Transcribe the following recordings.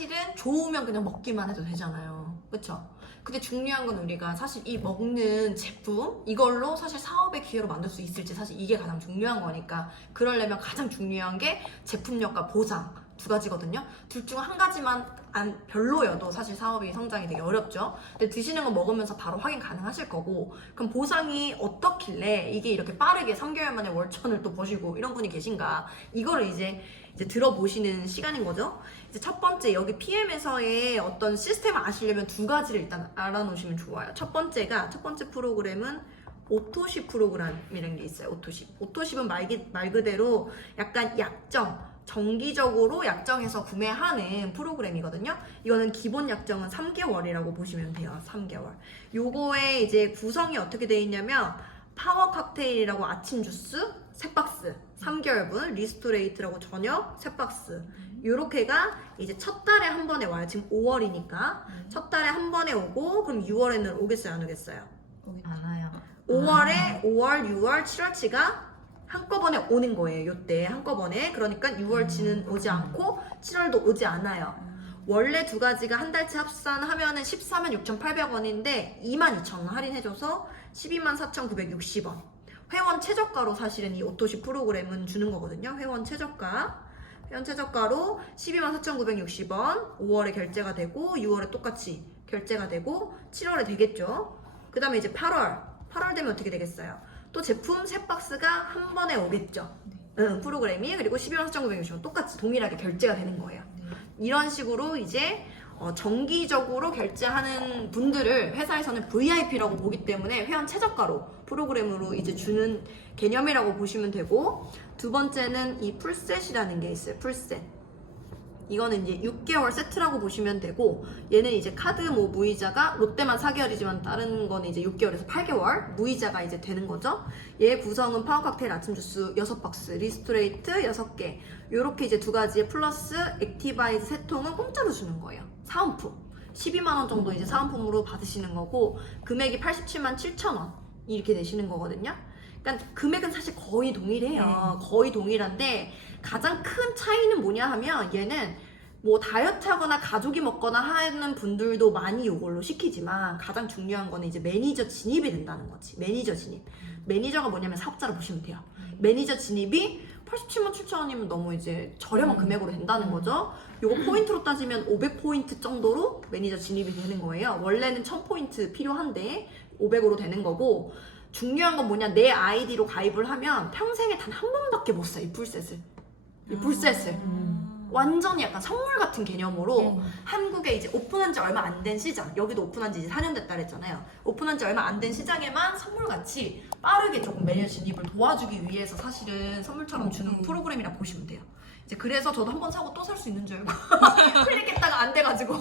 사실은 좋으면 그냥 먹기만 해도 되잖아요. 그쵸? 근데 중요한 건 우리가 사실 이 먹는 제품 이걸로 사실 사업의 기회로 만들 수 있을지 사실 이게 가장 중요한 거니까 그러려면 가장 중요한 게 제품력과 보상 두 가지거든요. 둘 중 한 가지만 별로여도 사실 사업이 성장이 되게 어렵죠. 근데 드시는 거 먹으면서 바로 확인 가능하실 거고 그럼 보상이 어떻길래 이게 이렇게 빠르게 3개월 만에 월천을 또 보시고 이런 분이 계신가 이거를 이제 들어보시는 시간인 거죠. 이제 첫 번째 여기 PM에서의 어떤 시스템을 아시려면 두 가지를 일단 알아놓으시면 좋아요. 첫 번째 프로그램은 오토십 프로그램이라는 게 있어요. 오토십은 말 그대로 약간 약정 정기적으로 약정해서 구매하는 프로그램이거든요. 이거는 기본 약정은 3개월이라고 보시면 돼요. 3개월. 요거의 이제 구성이 어떻게 되어 있냐면 파워 칵테일이라고 아침 주스 3박스 3개월분, 리스토레이트라고 저녁 3박스 요렇게가 이제 첫 달에 한 번에 와요. 지금 5월이니까 첫 달에 한 번에 오고 그럼 6월에는 오겠어요? 안 오겠어요? 안 와요. 5월에 5월, 6월, 7월치가 한꺼번에 오는 거예요. 요때 한꺼번에. 그러니까 6월치는 오지 않고 7월도 오지 않아요. 원래 두 가지가 한 달치 합산하면은 146,800원인데 22,000원 할인해줘서 124,960원. 회원 최저가로 사실은 이 오토시 프로그램은 주는 거거든요. 회원 최저가로 124,960원 5월에 결제가 되고 6월에 똑같이 결제가 되고 7월에 되겠죠. 그 다음에 이제 8월 되면 어떻게 되겠어요? 또 제품 3박스가 한 번에 오겠죠. 프로그램이. 그리고 124,960원 똑같이 동일하게 결제가 되는 거예요. 이런 식으로 이제 정기적으로 결제하는 분들을 회사에서는 VIP라고 보기 때문에 회원 최저가로 프로그램으로 이제 주는 개념이라고 보시면 되고, 두 번째는 이 풀셋이라는 게 있어요. 풀셋. 이거는 이제 6개월 세트라고 보시면 되고, 얘는 이제 카드 무이자가 롯데만 4개월이지만 다른 거는 이제 6개월에서 8개월 무이자가 이제 되는 거죠. 얘 구성은 파워 칵테일 아침 주스 6박스, 리스토레이트 6개, 요렇게 이제 두 가지에 플러스 액티바이즈 3통은 공짜로 주는 거예요. 사은품 12만원 정도 이제 사은품으로 받으시는 거고, 금액이 87,700,000원 이렇게 내시는 거거든요. 그러니까 금액은 사실 거의 동일해요. 거의 동일한데 가장 큰 차이는 뭐냐 하면, 얘는 뭐 다이어트 하거나 가족이 먹거나 하는 분들도 많이 이걸로 시키지만 가장 중요한 거는 이제 매니저 진입이 된다는 거지. 매니저 진입. 매니저가 뭐냐면 사업자로 보시면 돼요. 매니저 진입이 87,700,000원이면 너무 이제 저렴한 금액으로 된다는 거죠. 요거 포인트로 따지면 500포인트 정도로 매니저 진입이 되는 거예요. 원래는 1000포인트 필요한데 500으로 되는 거고, 중요한 건 뭐냐, 내 아이디로 가입을 하면 평생에 단 한 번밖에 못 써, 이 풀셋을. 완전히 약간 선물 같은 개념으로 한국에 이제 오픈한 지 얼마 안 된 시장, 여기도 오픈한 지 이제 4년 됐다 그랬잖아요. 오픈한 지 얼마 안 된 시장에만 선물같이 빠르게 조금 매니저 진입을 도와주기 위해서 사실은 선물처럼 주는 프로그램이라 보시면 돼요. 이제 그래서 저도 한 번 사고 또 살 수 있는 줄 알고 클릭했다가 안 돼가지고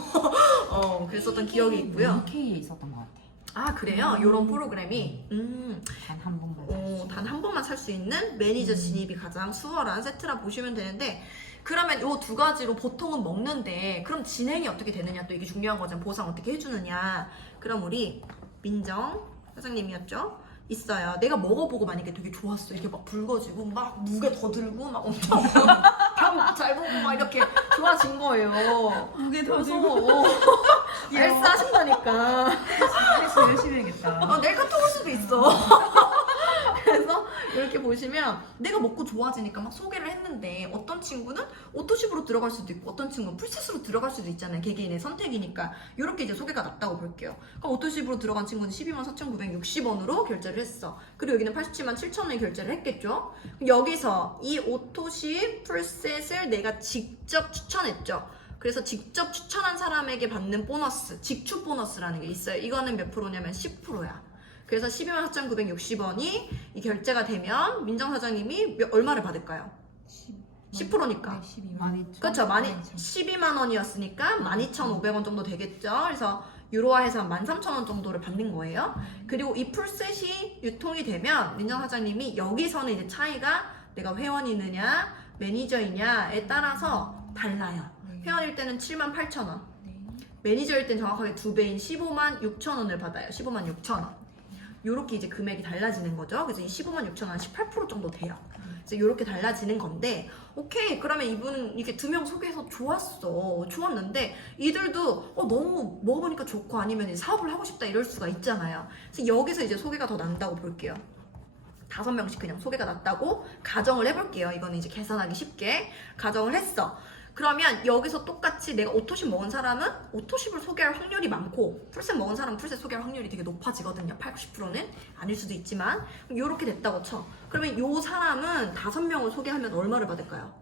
그랬었던 기억이 있고요. UK에 있었던 것 같아. 아, 그래요? 요런 프로그램이 단 한 번만. 단 한 번만 살 수 있는 매니저 진입이 가장 수월한 세트라 보시면 되는데, 그러면 요 두 가지로 보통은 먹는데 그럼 진행이 어떻게 되느냐, 또 이게 중요한 거잖아요. 보상 어떻게 해주느냐. 그럼 우리 민정 사장님이었죠? 있어요. 내가 먹어보고 만약에 되게 좋았어. 이렇게 막 붉어지고 막 무게 더 들고 막 엄청 병잘 보고 막 이렇게 좋아진 거예요. 무게 더 그래서 엘사 하신다니까. 열심히 해야겠다. 내일 카톡 올 수도 있어. 그래서 이렇게 보시면 내가 먹고 좋아지니까 막 소개를 했는데, 어떤 친구는 오토십으로 들어갈 수도 있고 어떤 친구는 풀셋으로 들어갈 수도 있잖아요. 개개인의 선택이니까. 이렇게 이제 소개가 났다고 볼게요. 그럼 오토십으로 들어간 친구는 124,960원으로 결제를 했어. 그리고 여기는 87,700,000원에 결제를 했겠죠. 여기서 이 오토십 풀셋을 내가 직접 추천했죠. 그래서 직접 추천한 사람에게 받는 보너스, 직추 보너스라는 게 있어요. 이거는 몇 프로냐면 10%야. 그래서 124,960원이 이 결제가 되면 민정 사장님이 얼마를 받을까요? 10%니까. 12만. 그렇죠. 12만 원이었으니까 12,500원 정도 되겠죠. 그래서 유로화해서 13,000원 정도를 받는 거예요. 그리고 이 풀셋이 유통이 되면 민정 사장님이 여기서는 이제 차이가 내가 회원이느냐 매니저이냐에 따라서 달라요. 회원일 때는 78,000원, 매니저일 때는 정확하게 2배인 156,000원을 받아요. 156,000원. 요렇게 이제 금액이 달라지는 거죠. 그래서 이 15만 6천 원 18% 정도 돼요. 그래서 요렇게 달라지는 건데, 오케이, 그러면 이분은 이렇게 2명 소개해서 좋았는데 이들도 너무 먹어보니까 좋고 아니면 사업을 하고 싶다 이럴 수가 있잖아요. 그래서 여기서 이제 소개가 더 난다고 볼게요. 5명씩 그냥 소개가 났다고 가정을 해볼게요. 이거는 이제 계산하기 쉽게 가정을 했어. 그러면 여기서 똑같이 내가 오토십 먹은 사람은 오토십을 소개할 확률이 많고, 풀셋 먹은 사람은 풀셋 소개할 확률이 되게 높아지거든요. 80%는 아닐 수도 있지만 이렇게 됐다고 쳐. 그러면 요 사람은 5명을 소개하면 얼마를 받을까요?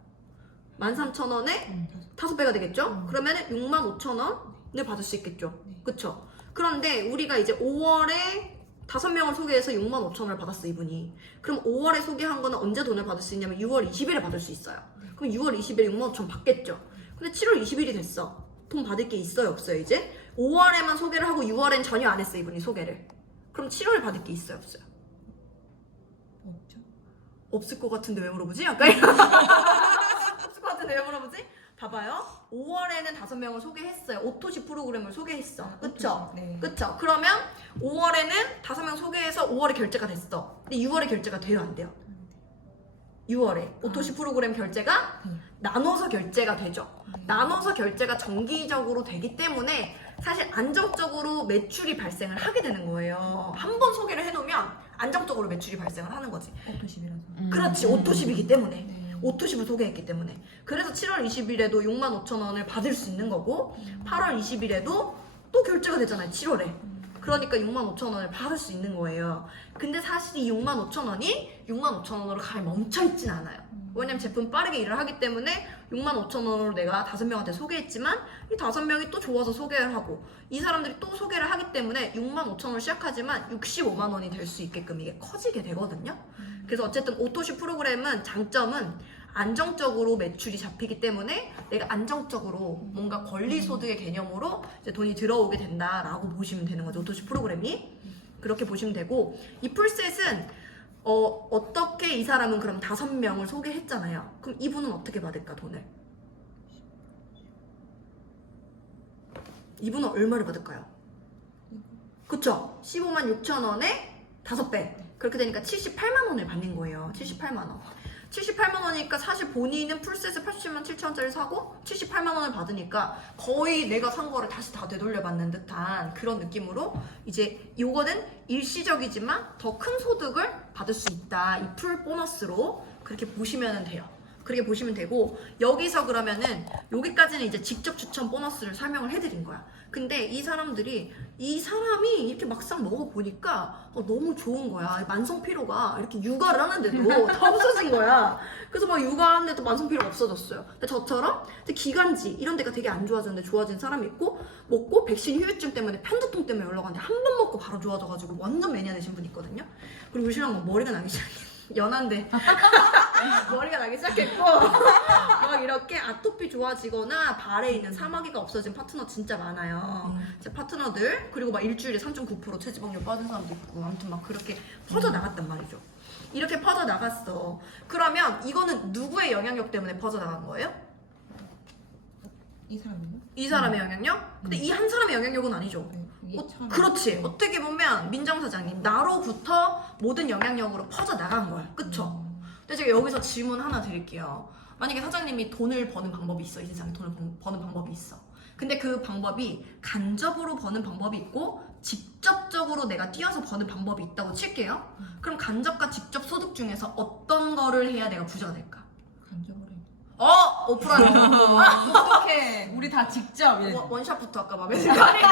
13,000원에 5배가 되겠죠? 그러면 65,000원을 받을 수 있겠죠? 그쵸? 그런데 우리가 이제 5월에 5명을 소개해서 65,000원을 받았어, 이분이. 그럼 5월에 소개한 거는 언제 돈을 받을 수 있냐면 6월 20일에 받을 수 있어요. 그럼 6월 20일에 65,000원 받겠죠? 근데 7월 20일이 됐어. 돈 받을 게 있어요, 없어요, 이제? 5월에만 소개를 하고 6월엔 전혀 안 했어, 이분이 소개를. 그럼 7월에 받을 게 있어요, 없어요? 없죠. 없을 것 같은데 왜 물어보지? 약간 없을 것 같은데 왜 물어보지? 봐봐요. 5월에는 5명을 소개했어요. 오토시 프로그램을 소개했어. 그쵸? 네. 그쵸? 그러면 5월에는 5명 소개해서 5월에 결제가 됐어. 근데 6월에 결제가 돼요, 안 돼요? 6월에 오토시 프로그램 결제가 나눠서 결제가 되죠. 나눠서 결제가 정기적으로 되기 때문에 사실 안정적으로 매출이 발생을 하게 되는 거예요. 한 번 소개를 해놓으면 안정적으로 매출이 발생을 하는 거지. 오토십이라서. 그렇지, 오토십이기 때문에. 네. 오토십을 소개했기 때문에. 그래서 7월 20일에도 65,000원을 받을 수 있는 거고, 8월 20일에도 또 결제가 되잖아요, 7월에. 그러니까 65,000원을 받을 수 있는 거예요. 근데 사실 이 65,000원이 65,000원으로 가만히 멈춰있진 않아요. 왜냐면 제품 빠르게 일을 하기 때문에 65,000원으로 내가 5명한테 소개했지만 이 5명이 또 좋아서 소개를 하고, 이 사람들이 또 소개를 하기 때문에 65,000원을 시작하지만 65만 원이 될 수 있게끔 이게 커지게 되거든요. 그래서 어쨌든 오토시 프로그램은 장점은 안정적으로 매출이 잡히기 때문에 내가 안정적으로 뭔가 권리소득의 개념으로 이제 돈이 들어오게 된다라고 보시면 되는 거죠. 오토시 프로그램이. 그렇게 보시면 되고, 이 풀셋은 어떻게 이 사람은 그럼 5명을 소개했잖아요. 그럼 이분은 어떻게 받을까, 돈을? 이분은 얼마를 받을까요? 그쵸? 15만 6천 원에 5배. 그렇게 되니까 78만 원을 받는 거예요. 78만 원. 78만 원이니까 사실 본인은 풀셋을 87만 7천 원짜리 사고 78만 원을 받으니까 거의 내가 산 거를 다시 다 되돌려받는 듯한 그런 느낌으로 이제 요거는 일시적이지만 더 큰 소득을 받을 수 있다. 이 풀 보너스로 그렇게 보시면 돼요. 그렇게 보시면 되고, 여기서 그러면은 여기까지는 이제 직접 추천 보너스를 설명을 해드린 거야. 근데 이 사람이 이렇게 막상 먹어보니까 너무 좋은 거야. 만성 피로가 이렇게 육아를 하는데도 다 없어진 거야. 그래서 막 육아하는데도 만성 피로가 없어졌어요. 근데 저처럼 기관지 이런 데가 되게 안 좋아졌는데 좋아진 사람이 있고, 먹고 백신 후유증 때문에 편두통 때문에 연락왔는데 한 번 먹고 바로 좋아져가지고 완전 매니아 되신 분이 있거든요. 그리고 우리 신랑 막 머리가 나기 시작해. 연한데 머리가 나기 시작했고 막 이렇게 아토피 좋아지거나 발에 있는 사마귀가 없어진 파트너 진짜 많아요. 제 파트너들. 그리고 막 일주일에 3.9% 체지방률 빠진 사람도 있고, 아무튼 막 그렇게 퍼져 나갔단 말이죠. 이렇게 퍼져 나갔어. 그러면 이거는 누구의 영향력 때문에 퍼져 나간 거예요? 이 사람이요? 이 사람의 영향력? 근데 이 한 사람의 영향력은 아니죠. 그렇지. 어떻게 보면 민정 사장님, 나로부터 모든 영향력으로 퍼져 나간 거야. 그쵸? 근데 제가 여기서 질문 하나 드릴게요. 만약에 사장님이 돈을 버는 방법이 있어. 이 세상에 돈을 버는 방법이 있어. 근데 그 방법이 간접으로 버는 방법이 있고 직접적으로 내가 뛰어서 버는 방법이 있다고 칠게요. 그럼 간접과 직접 소득 중에서 어떤 거를 해야 내가 부자가 될까? 간접으로 해. 오프라인. 어떡해. 우리 다 직접 이래. 원샷부터 아까 마음에 들거 아니에요?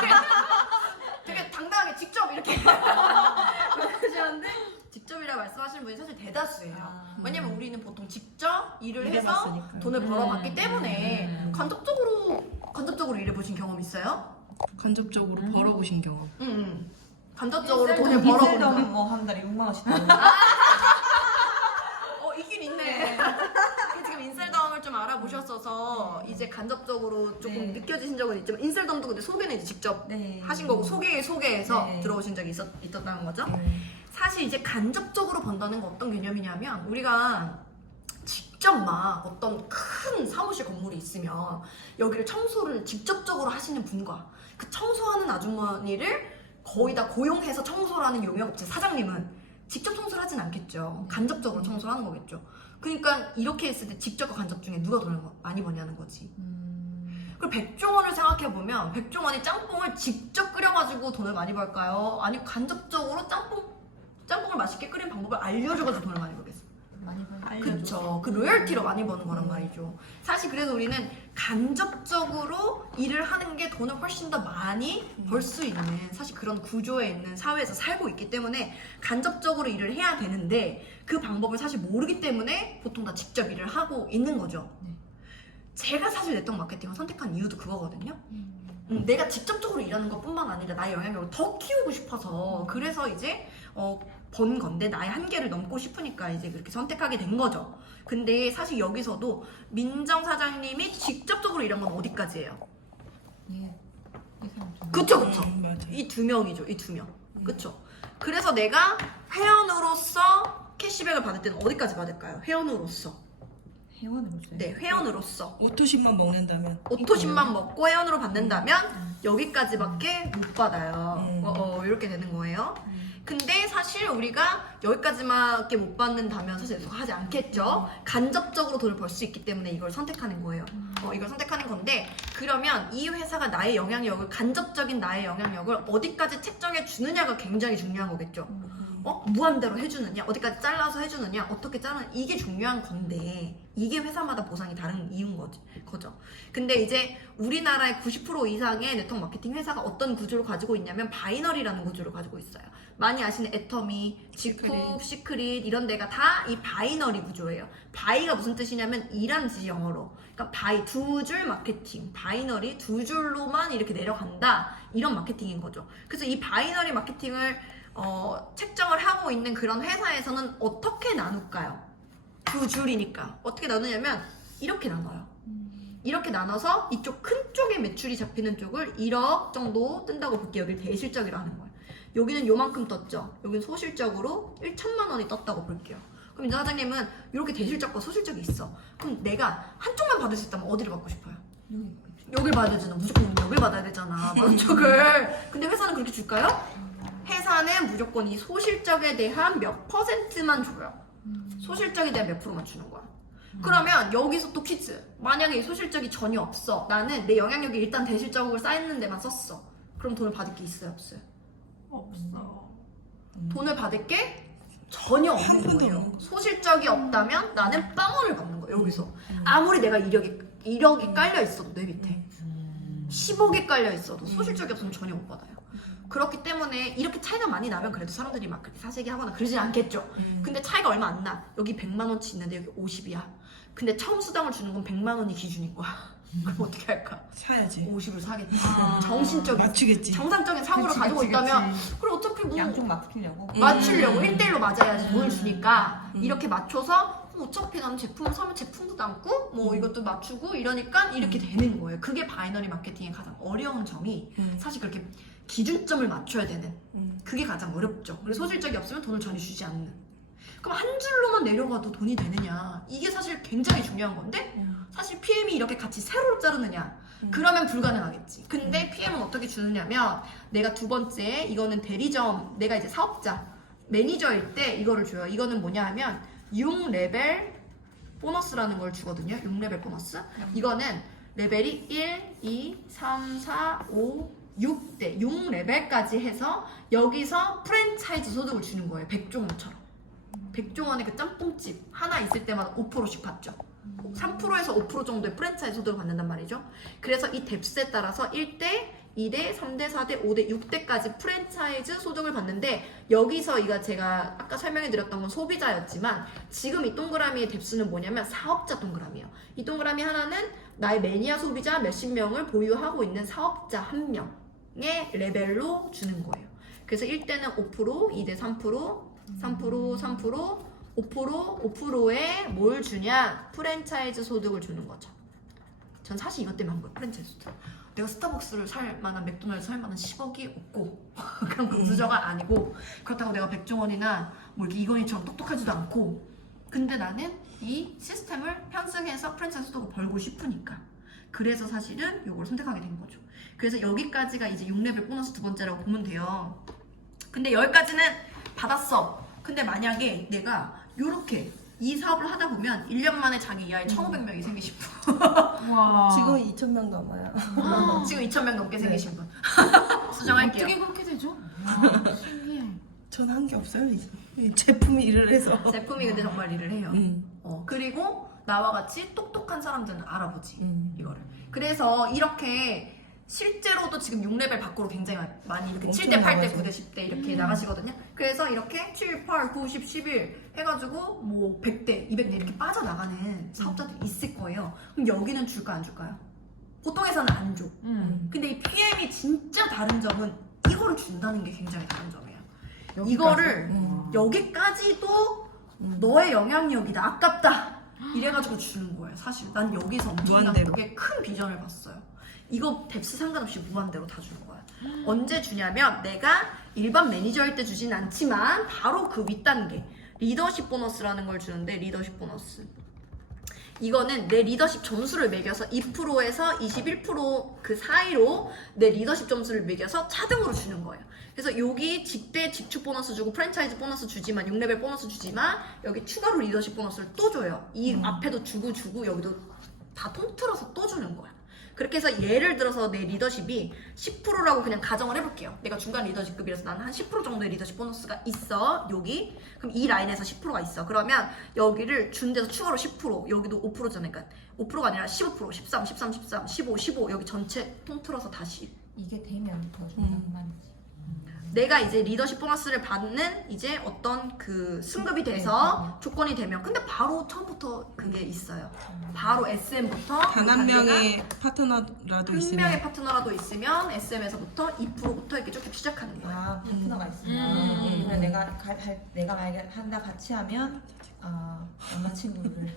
되게 당당하게 직접 이렇게 하시는데, 직접이라 말씀하시는 분이 사실 대다수예요. 왜냐면 우리는 보통 직접 일을 해서 일해봤으니까. 돈을 벌어봤기 때문에. 간접적으로 일해보신 경험 있어요? 간접적으로 벌어보신 경험. 간접적으로 돈을 벌어본 인셀덤 뭐한 달에 6만 원씩 벌어. 있긴 있네. 지금 인셀덤을 좀 알아보셨어서 이제 간접적으로 조금 느껴지신 적은 있지만, 인셀덤도 근데 소개는 이제 직접 하신 거고, 소개해서 들어오신 적이 있었다는 거죠. 사실 이제 간접적으로 번다는 건 어떤 개념이냐면, 우리가 직접 막 어떤 큰 사무실 건물이 있으면 여기를 청소를 직접적으로 하시는 분과 그 청소하는 아주머니를 거의 다 고용해서 청소를 하는 용역업체 사장님은 직접 청소를 하진 않겠죠. 간접적으로 청소를 하는 거겠죠. 그러니까 이렇게 했을 때 직접과 간접 중에 누가 돈을 많이 버냐는 거지. 그리고 백종원을 생각해보면 백종원이 짬뽕을 직접 끓여가지고 돈을 많이 벌까요? 아니 간접적으로 짬뽕을 맛있게 끓인 방법을 알려줘가지고 돈을 많이 벌겠어. 많이 봐요. 그쵸. 그 로열티로 많이 버는 거란 말이죠. 사실 그래서 우리는 간접적으로 일을 하는 게 돈을 훨씬 더 많이 벌 수 있는 사실 그런 구조에 있는 사회에서 살고 있기 때문에 간접적으로 일을 해야 되는데 그 방법을 사실 모르기 때문에 보통 다 직접 일을 하고 있는 거죠. 네. 제가 사실 네트워크 마케팅을 선택한 이유도 그거거든요. 내가 직접적으로 일하는 것뿐만 아니라 나의 영향력을 더 키우고 싶어서 그래서 이제 번 건데 나의 한계를 넘고 싶으니까 이제 그렇게 선택하게 된 거죠. 근데 사실 여기서도 민정 사장님이 직접적으로 일한 건 어디까지예요? 예. 이 사람 좀. 그쵸. 맞아. 이 두 명이죠. 이 두 명. 그쵸. 그래서 내가 회원으로서 캐시백을 받을 때는 어디까지 받을까요? 회원으로서. 회원으로서요? 네, 회원으로서. 오토십만 먹는다면. 오토십만 먹고 회원으로 받는다면 여기까지밖에 못 받아요. 이렇게 되는 거예요. 근데 사실 우리가 여기까지밖에 못 받는다면 사실 이거 하지 않겠죠. 간접적으로 돈을 벌 수 있기 때문에 이걸 선택하는 거예요. 이걸 선택하는 건데 그러면 이 회사가 나의 영향력을 간접적인 나의 영향력을 어디까지 책정해 주느냐가 굉장히 중요한 거겠죠. 무한대로 해주느냐, 어디까지 잘라서 해주느냐, 어떻게 자르느냐 이게 중요한 건데 이게 회사마다 보상이 다른 이유인 거죠. 근데 이제 우리나라의 90% 이상의 네트워크 마케팅 회사가 어떤 구조를 가지고 있냐면 바이너리라는 구조를 가지고 있어요. 많이 아시는 애터미, 지쿱, 시크릿 이런 데가 다 이 바이너리 구조예요. 바이가 무슨 뜻이냐면 이란 뜻이 영어로. 그러니까 바이 두 줄 마케팅, 바이너리 두 줄로만 이렇게 내려간다 이런 마케팅인 거죠. 그래서 이 바이너리 마케팅을 책정을 하고 있는 그런 회사에서는 어떻게 나눌까요? 두 줄이니까 어떻게 나누냐면 이렇게 나눠요. 이렇게 나눠서 이쪽 큰 쪽에 매출이 잡히는 쪽을 1억 정도 뜬다고 볼게요. 여기 대실적이라는 거예요. 여기는 요만큼 떴죠. 여기는 소실적으로 1천만 원이 떴다고 볼게요. 그럼 이제 사장님은 이렇게 대실적과 소실적이 있어. 그럼 내가 한쪽만 받을 수 있다면 어디를 받고 싶어요? 여길 받아야 되잖아. 무조건 여길 받아야 되잖아. 많은 쪽을. 근데 회사는 그렇게 줄까요? 회사는 무조건 이 소실적에 대한 몇 퍼센트만 줘요. 소실적에 대한 몇 프로만 주는 거야. 그러면 여기서 또 퀴즈. 만약에 이 소실적이 전혀 없어. 나는 내 영향력이 일단 대실적으로 쌓이는 데만 썼어. 그럼 돈을 받을 게 있어요? 없어요? 없어. 돈을 받을 게 전혀 한 없는 푼도 거예요. 없는 거. 소실적이 없다면 나는 빵원을 받는 거예요. 여기서. 아무리 내가 1억이 깔려 있어도 내 밑에 10억이 깔려 있어도 소실적이 없으면 전혀 못 받아요. 그렇기 때문에 이렇게 차이가 많이 나면 그래도 사람들이 막 그렇게 사재기 하거나 그러진 않겠죠. 근데 차이가 얼마 안 나. 여기 100만 원치 있는데 여기 50이야. 근데 처음 수당을 주는 건 100만 원이 기준인 거야. 그럼 어떻게 할까? 사야지. 50을 사겠지. 정신적인 맞추겠지. 정상적인 사고를 그치, 가지고 그치, 있다면 그치. 그럼 어차피 뭐 양쪽 맞추려고. 맞추려고 1대1로 맞아야지 돈을 주니까 이렇게 맞춰서 어차피 나는 제품을 사면 제품도 남고 뭐 이것도 맞추고 이러니까 이렇게 되는 거예요. 그게 바이너리 마케팅의 가장 어려운 점이 사실 그렇게 기준점을 맞춰야 되는 그게 가장 어렵죠. 그래서 소실적이 없으면 돈을 전혀 주지 않는. 그럼 한 줄로만 내려가도 돈이 되느냐 이게 사실 굉장히 중요한 건데 사실 PM이 이렇게 같이 세로로 자르느냐 그러면 불가능하겠지. 근데 PM은 어떻게 주느냐면 내가 두 번째 이거는 대리점 내가 이제 사업자 매니저일 때 이거를 줘요. 이거는 뭐냐 하면 6레벨 보너스라는 걸 주거든요. 6레벨 보너스. 이거는 레벨이 1, 2, 3, 4, 5, 6대 6레벨까지 해서 여기서 프랜차이즈 소득을 주는 거예요. 백종원처럼. 백종원의 그 짬뽕집 하나 있을 때마다 5%씩 받죠. 3%에서 5% 정도의 프랜차이즈 소득을 받는단 말이죠. 그래서 이 뎁스에 따라서 1대, 2대, 3대, 4대, 5대, 6대까지 프랜차이즈 소득을 받는데 여기서 이거 제가 아까 설명해 드렸던 건 소비자였지만 지금 이 동그라미의 뎁스는 뭐냐면 사업자 동그라미예요. 이 동그라미 하나는 나의 매니아 소비자 몇십 명을 보유하고 있는 사업자 한 명의 레벨로 주는 거예요. 그래서 1대는 5%, 2대 3%, 3%, 3%, 5%에 뭘 주냐? 프랜차이즈 소득을 주는 거죠. 전 사실 이것 때문에 한 거예요. 프랜차이즈 소득. 내가 스타벅스를 살 만한 맥도날드 살 만한 10억이 없고 그런 금수저가 아니고 그렇다고 내가 백종원이나 뭐 이렇게 이건희처럼 똑똑하지도 않고 근데 나는 이 시스템을 편승해서 프랜차이즈 소득을 벌고 싶으니까 그래서 사실은 이걸 선택하게 된 거죠. 그래서 여기까지가 이제 6레벨 보너스 두 번째라고 보면 돼요. 근데 여기까지는 받았어. 근데 만약에 내가 요렇게 이 사업을 하다 보면 1년 만에 자기 이하에 1,500명이 생기신 분. 와. 지금 2,000명 넘어요. 지금 2,000명 넘게 생기신 분. 수정할게요. 어떻게 그렇게 되죠? 와, 신기해. 전 한 게 없어요. 이 제품이 일을 해서. 제품이 근데 정말 일을 해요. 그리고 나와 같이 똑똑한 사람들은 알아보지 이거를. 그래서 이렇게 실제로도 지금 6레벨 밖으로 굉장히 많이 이렇게 엄청 7대, 8대, 나가죠. 9대, 10대 이렇게 나가시거든요. 그래서 이렇게 7, 8, 9, 10, 11 해가지고 뭐 100대, 200대 이렇게 빠져나가는 사업자들이 있을 거예요. 그럼 여기는 줄까 안 줄까요? 보통 회사는 안 줘. 근데 이 PM이 진짜 다른 점은 이거를 준다는 게 굉장히 다른 점이에요. 이거를 여기까지도 너의 영향력이다, 아깝다 이래가지고 주는 거예요. 사실 난 여기서 엄청나게 무한대로. 그게 큰 비전을 봤어요. 이거 뎁스 상관없이 무한대로 다 주는 거야. 언제 주냐면 내가 일반 매니저일 때 주진 않지만 바로 그 윗단계 리더십 보너스라는 걸 주는데, 리더십 보너스 이거는 내 리더십 점수를 매겨서 2%에서 21% 그 사이로 내 리더십 점수를 매겨서 차등으로 주는 거예요. 그래서 여기 직대 직축 보너스 주고 프랜차이즈 보너스 주지만 6레벨 보너스 주지만 여기 추가로 리더십 보너스를 또 줘요. 이 앞에도 주고 여기도 다 통틀어서 또 주는 거야. 그렇게 해서 예를 들어서 내 리더십이 10%라고 그냥 가정을 해볼게요. 내가 중간 리더십급이라서 나는 한 10% 정도의 리더십 보너스가 있어, 여기. 그럼 이 라인에서 10%가 있어. 그러면 여기를 준 데서 추가로 10%, 여기도 5%잖아요. 그러니까 5%가 아니라 15%, 13, 15 여기 전체 통틀어서 다시. 이게 되면 더 준다는 말이지. 내가 이제 리더십 보너스를 받는 이제 어떤 그 승급이 돼서 조건이 되면, 근데 바로 처음부터 그게 있어요. 바로 SM부터 단 한 명의 파트너라도 한 있으면. 명의 파트너라도 있으면 SM에서부터 2%부터 이렇게 쭉쭉 시작하는 거예요. 아, 파트너가 있으면. 그냥 내가 만약에 한다 같이 하면 남자친구를.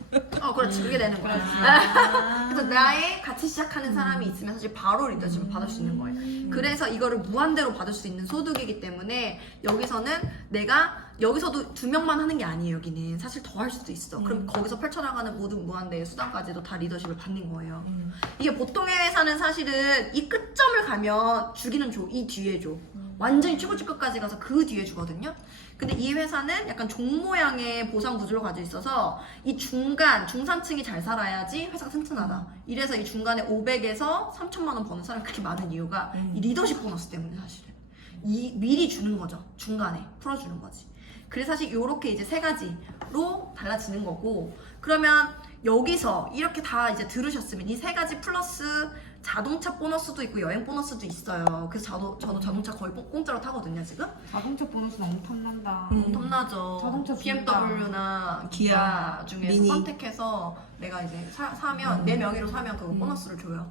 그렇지, 그게 되는 거야. 아. 그래서 나의 같이 시작하는 사람이 있으면 사실 바로 리더십을 받을 수 있는 거예요. 그래서 이거를 무한대로 받을 수 있는 소득이기 때문에 여기서는 내가 여기서도 2명만 하는 게 아니에요. 여기는 사실 더 할 수도 있어. 그럼 거기서 펼쳐나가는 모든 무한대의 수단까지도 다 리더십을 받는 거예요. 이게 보통의 회사는 사실은 이 끝점을 가면 주기는 줘. 이 뒤에 줘. 완전히 최고직 끝까지 가서 그 뒤에 주거든요. 근데 이 회사는 약간 종 모양의 보상 구조를 가지고 있어서 이 중산층이 잘 살아야지 회사가 튼튼하다. 이래서 이 중간에 500에서 3천만 원 버는 사람이 그렇게 많은 이유가 이 리더십 보너스 때문에 사실은. 미리 주는 거죠. 중간에 풀어주는 거지. 그래서 사실 요렇게 이제 세 가지로 달라지는 거고, 그러면 여기서 이렇게 다 이제 들으셨으면 이 세 가지 플러스 자동차 보너스도 있고 여행 보너스도 있어요. 그래서 저도 자동차 거의 공짜로 타거든요, 지금. 자동차 보너스 너무 탐난다. 탐나죠. 자동차 BMW나 기아 중에서 미니. 선택해서 내가 이제 사면 내 명의로 사면 그 보너스를 줘요.